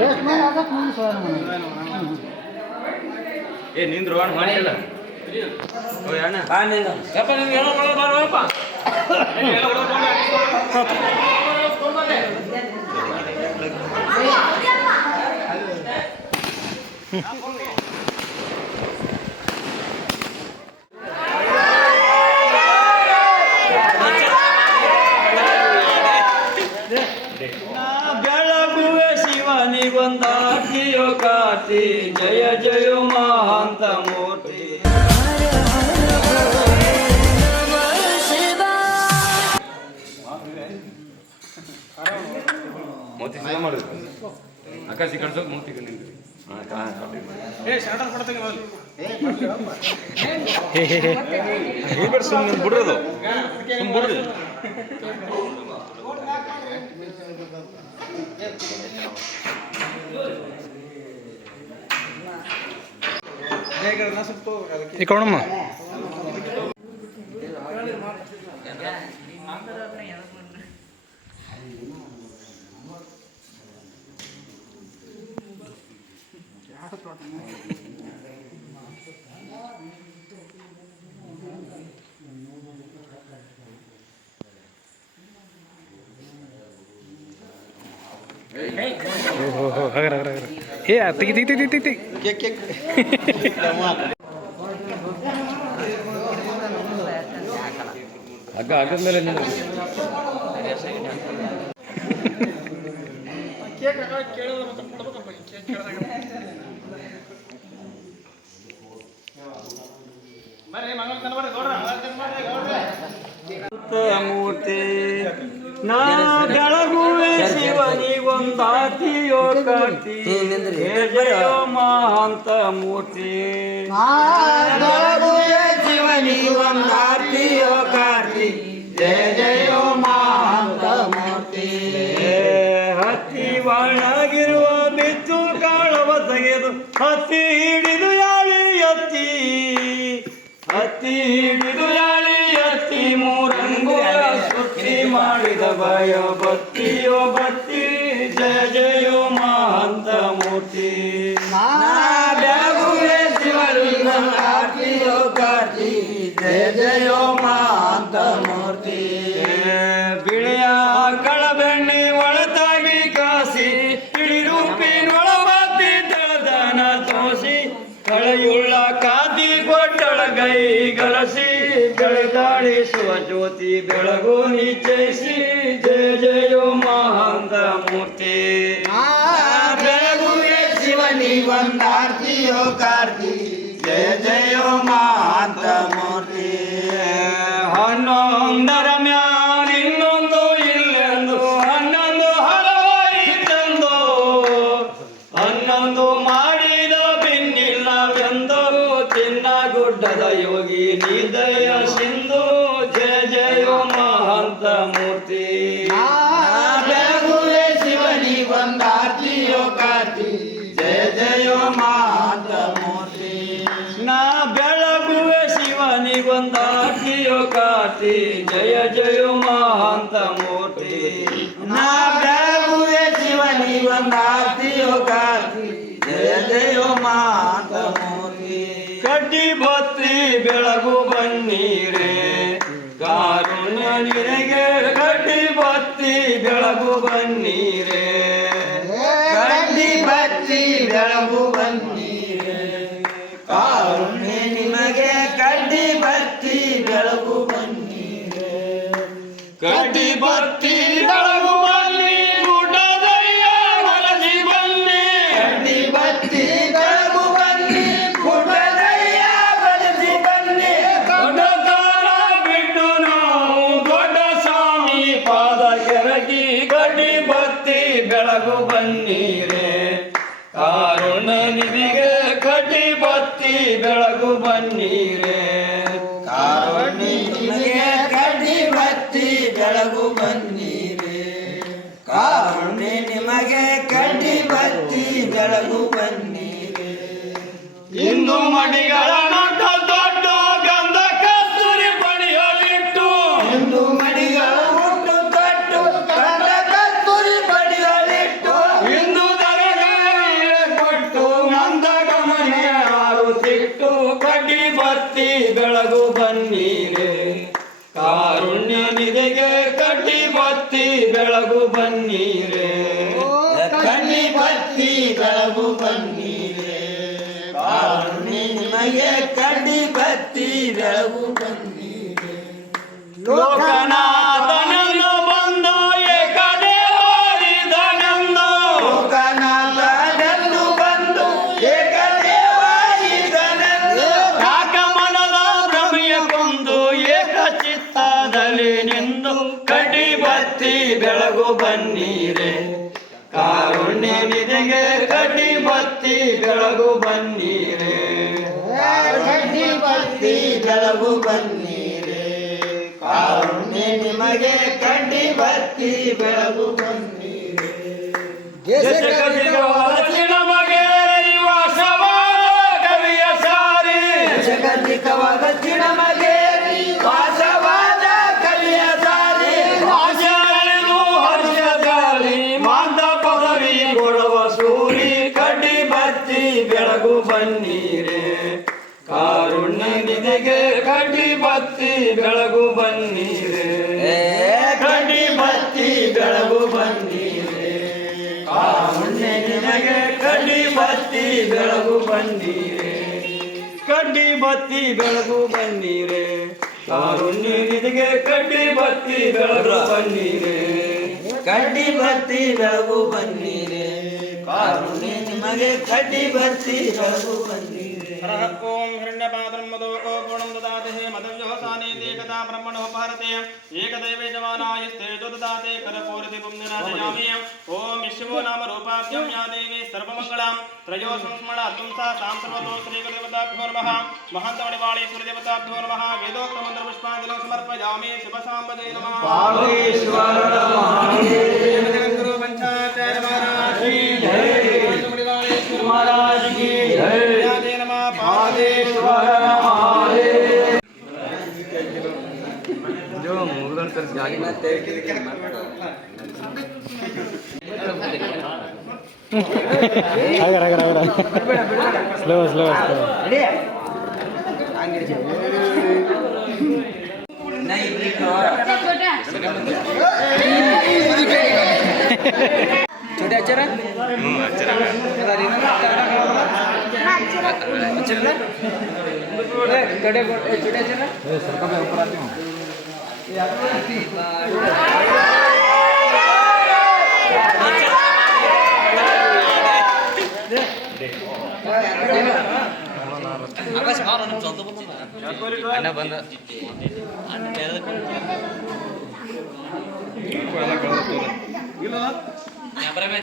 ಎಷ್ಟು ಮಂದಿ ಅದಕ್ಕೆ ಮುಂದೆ ಸೋಣ ಏ ನಿಂದ್ರು ಅಣ್ಣ ಮಾಡಿಲ್ಲ ಓ ಅಣ್ಣ ಸುಮ್ಮನೆ ಬಿಡ್ರದು ಸುಮ್ಮನೆ ಬಿಡ್ರಿ ಈ ಕಣಮ್ಮ ಏ ತೆಗಿ ತೆಗಿ ತೆಗಿ ತೆಗಿ ಹಗ್ಗ ಹಗ್ಗದ ಮೇಲೆ ನಿಂದ್ರು ಮೂರ್ತಿ ನಾ ಬೆಳಗುವೆ ಶಿವನಿಗೊಂದಾತಿಯೋ ಕಾಟಿ ಜಯ ಜಯೋ ಮಹಾಂತ ಮೂರ್ತಿ. ಶಿವನಿ ಒಂದಾತಿಯೋ ಕಾರ್ತಿ ಜಯ ಜಯ ಮಹಾಂತ ಮೂರ್ತಿ. ಹತ್ತಿ ಒಣಗಿರುವ ಬಿತ್ತು ಕಾಳವ ತೆಗೆದು ಹತ್ತಿ ಹಿಡಿದು ಯಾಳಿ ಎತ್ತಿ. ಹತ್ತಿ ಹಿಡಿದು ಅತಿ ಮೂರಂಗು ಸುತ್ತಿ ಮಾಡಿದ ಭಯ ಬತ್ತಿಯೋ ಬತ್ತಿ ಜಯ, ಜಯೋ ಮಹಂತ ಮೂರ್ತಿ. ಶಿವಲಿಂಗ ಆರ್ತಿಯೋ ಕಾರ್ತಿ ಜಯ, ಜಯೋ ಮಹಂತ ಮೂರ್ತಿ. ಬೆಳೆದಾಡಿಸುವ ಜ್ಯೋತಿ ಬೆಳಗು ನಿಶ್ಚಯಿಸಿ. ಜಯ ಜಯೋ ಮಹಾಂತ ಮೂರ್ತಿ. ಬೆಳಗುವೆ ಶಿವನಿ ಒಂದಾರ್ತಿಯೋ ಕಾರ್ತಿ ಜಯ ಜಯ ಮಹಾಂತ ಮೂರ್ತಿ. ನಾ ಬೆಳಗುವೆ ಶಿವನಿಗೊಂದಾರ್ತಿಯೋ ಕಾರ್ತಿ ಜಯ ಜಯ ಮಹಾಂತ ಮೂರ್ತಿ. ಕಡ್ಡಿ ಬತ್ತಿ ಬೆಳಗು ಬನ್ನೀರೇ, ಕಾರುಣ್ಯ ನಿನಗೆ ಕಡ್ಡಿ ಬತ್ತಿ ಬೆಳಗು ಬನ್ನೀರೇ. ಕಡ್ಡಿ ಬತ್ತಿ ಬೆಳಗು ಬನ್ನೀರೆ. ಕಣ್ಣಿ ಬತ್ತಿ ಬೆಳಗು ಬನ್ನೀರೆ. ನಿಮಗೆ ಕಡ್ಡಿ ಬತ್ತಿ ಬೆಳಗು ಬನ್ನೀರೆ. ಲೋಕನಾಥನನ್ನು ನಿಂದು ಕಡಿ ಬತ್ತಿ ಬೆಳಗು ಬನ್ನೀರೆ. ಕಾರುಣ್ಯ ನಿಧಿಗೆ ಕಡಿ ಬತ್ತಿ ಬೆಳಗು ಬನ್ನೀರೆ. ಕಡಿ ಬತ್ತಿ ಬೆಳಗು ಬನ್ನೀರೆ. ಕಾರುಣ್ಯ ನಿಮಗೆ ಕಡಿ ಬತ್ತಿ ಬೆಳಗು ಬನ್ನೀರೆ. ಕಾರುಣ್ಯ ಕಡಿ ಬತ್ತಿ ಬೆಳಗು ಬನ್ನಿರೆ. ಕಡ್ಡಿ ಬತ್ತಿ ಬೆಳಗು ಬನ್ನಿರೆ. ಕಾರುಣ್ಯ ನಿನಗೆ ಕಡ್ಡಿ ಬತ್ತಿ ಬೆಳಗು ಬನ್ನಿರೆ. ಕಡ್ಡಿ ಬತ್ತಿ ಬೆಳಗು ಬನ್ನಿರೆ. ಕಾರುಣ್ಯ ನಿನಗೆ ಕಡ್ಡಿ ಬತ್ತಿ ಬೆಳಗು ಬನ್ನಿರೆ. ಕಡ್ಡಿ ಬತ್ತಿ ಬೆಳಗು ಬನ್ನಿರೆ. ಕಾರುಣ್ಯ ನಿಮಗೆ ಕಡ್ಡಿ ಬತ್ತಿ ಬೆಳಗು ಬನ್ನೀರೆ. ఓం హిరణ్యపాత్రం మదో పూర్ణం దాతే మదవ్యవసానేతి ఏకదా బ్రహ్మణో భారతే ఏకదైవేజమానాయస్తే దుర్దాతే కరపూరితి పుంజనాదయామి ఓం విష్ణు నామ రూపాభ్యం యా దేవి సర్వమంగళం త్రయో సంస్మరణ అద్వంసా సాం సర్వతో శ్రీకృదేవతాభ్యో నమ మహంతమణి వాళీ సూర్యదేవతాభ్యో నమ వేదోక్త మంత్ర పుష్పాంజలం సమర్పయామి శుభ సాంబదే నమ ಆಗ ಆಗ ಆಗ ಸ್ಲೋ ಸ್ಲೋ ಸ್ಲೋ नहीं ಸ್ಲೋ ಸ್ಲೋ ಸ್ಲೋ ಸ್ಲೋ ಸಿಟಿಗರ ಎಷ್ಟು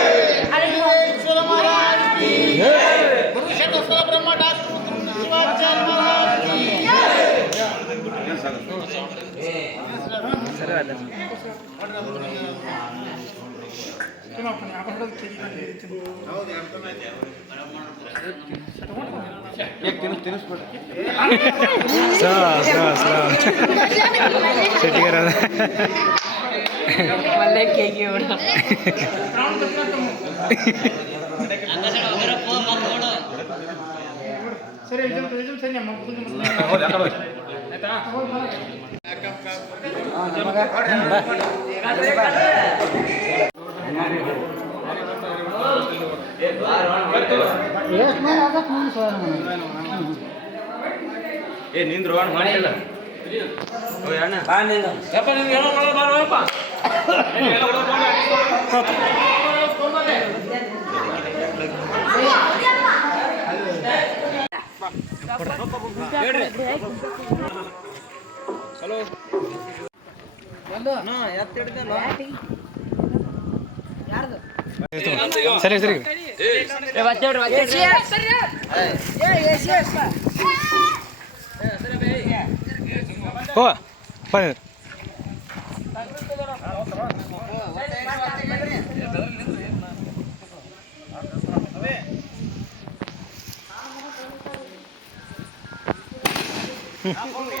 ಅದಕ್ಕೆ ಮುಂದೆ ಸೋನ ಮಾಡೋದು ಏ ನಿಂದ ಅಣ್ಣ ಮಾಡಿಲ್ಲ. ಓ ಅಣ್ಣ ಬಾ ಹಲೋ. ಸರಿ ಸರಿ. ಓ ಬನ್ನಿ ಹ್ಞೂ